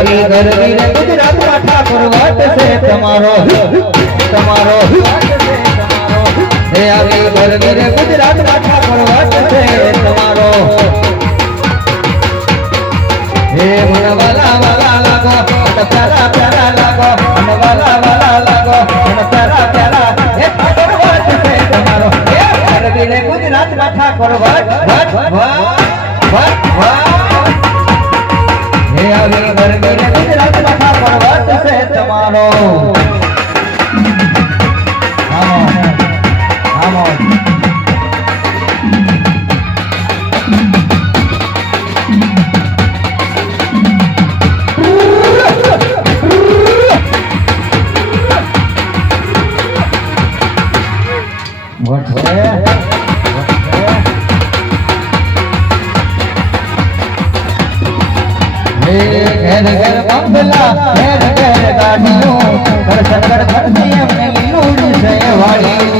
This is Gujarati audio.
આવી ગરવી રે ગુજરાતમાં ઠાકોર વટ છે તમારો તમારો હે આવી ગરવી રે ગુજરાતમાં ઠાકોર વટ છે તમારો હે મન વાલા વાલા લાગો મન પ્યારા પ્યારા લાગો મન વાલા વાલા લાગો મન પ્યારા પ્યારા હે ઠાકોર વટ છે તમારો હે ગરવી રે ગુજરાતમાં ઠાકોર વટ વટ વટ હે આવી ગરવી રે ગુજરાતમાં ઠાકોર વટ છે તમારો ઘેર ઘેર બંગલા ઘેર ઘેર ગાડીઓ ઘર સગર ઘરથી એમને લીલું છે વાળી